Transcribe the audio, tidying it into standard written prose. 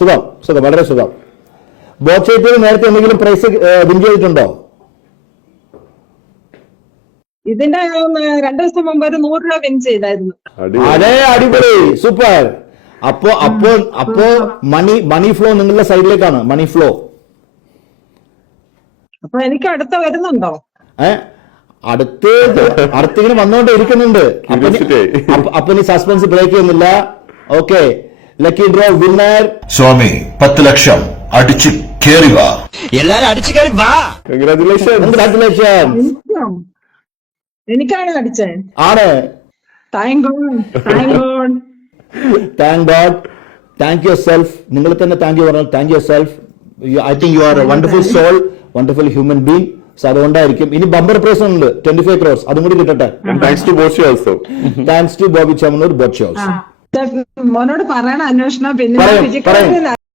സുഖം സുഖം, വളരെ സുഖം. ബോച്ചേറ്റിൽ നേരത്തെ എന്തെങ്കിലും പ്രൈസ് വിൻ ചെയ്തിട്ടുണ്ടോ? ഇതിന്റെ 2 ദിവസം മുമ്പ് ഒരു 100 രൂപ വിൻ ചെയ്തായിരുന്നു. അതെ, അടിപൊളി, സൂപ്പർ. അപ്പോ മണി ഫ്ലോ നിങ്ങളുടെ സൈഡിലേക്കാണ്, മണി ഫ്ലോ. അപ്പൊ എനിക്ക് അടുത്ത വരുന്നുണ്ടോ? അടുത്തിങ്ങനെ വന്നോണ്ടേ ഇരിക്കുന്നുണ്ട്. അപ്പൊ നീ സസ്പെൻസ് ബ്രേക്ക് ചെയ്യുന്നില്ല. ഓക്കെ, ലക്കി ഡ്രോ വിന്നർ സ്വാമി 10 ലക്ഷം അടിച്ചു കേറി വാ. എല്ലാരും അടിച്ചു കയറി വാ. കൺഗ്രാറ്റുലേഷൻ. എനിക്കാണ് അടിച്ചേ. ആണ്. Thank God. Thank yourself. നിങ്ങൾ തന്നെ താങ്ക് യു പറഞ്ഞു. Thank yourself. I think you are a wonderful soul, wonderful human being. So അതുകൊണ്ടായിരിക്കും ഇനി ബമ്പർ പ്രൈസ് ഉണ്ട് 25 crores, അതും കൂടി കിട്ടട്ടെ. Thanks to Boche also. Thanks to Boby Chemmanur, Boche also. മോനോട് പറയണ അന്വേഷണം പിന്നെ പറയും.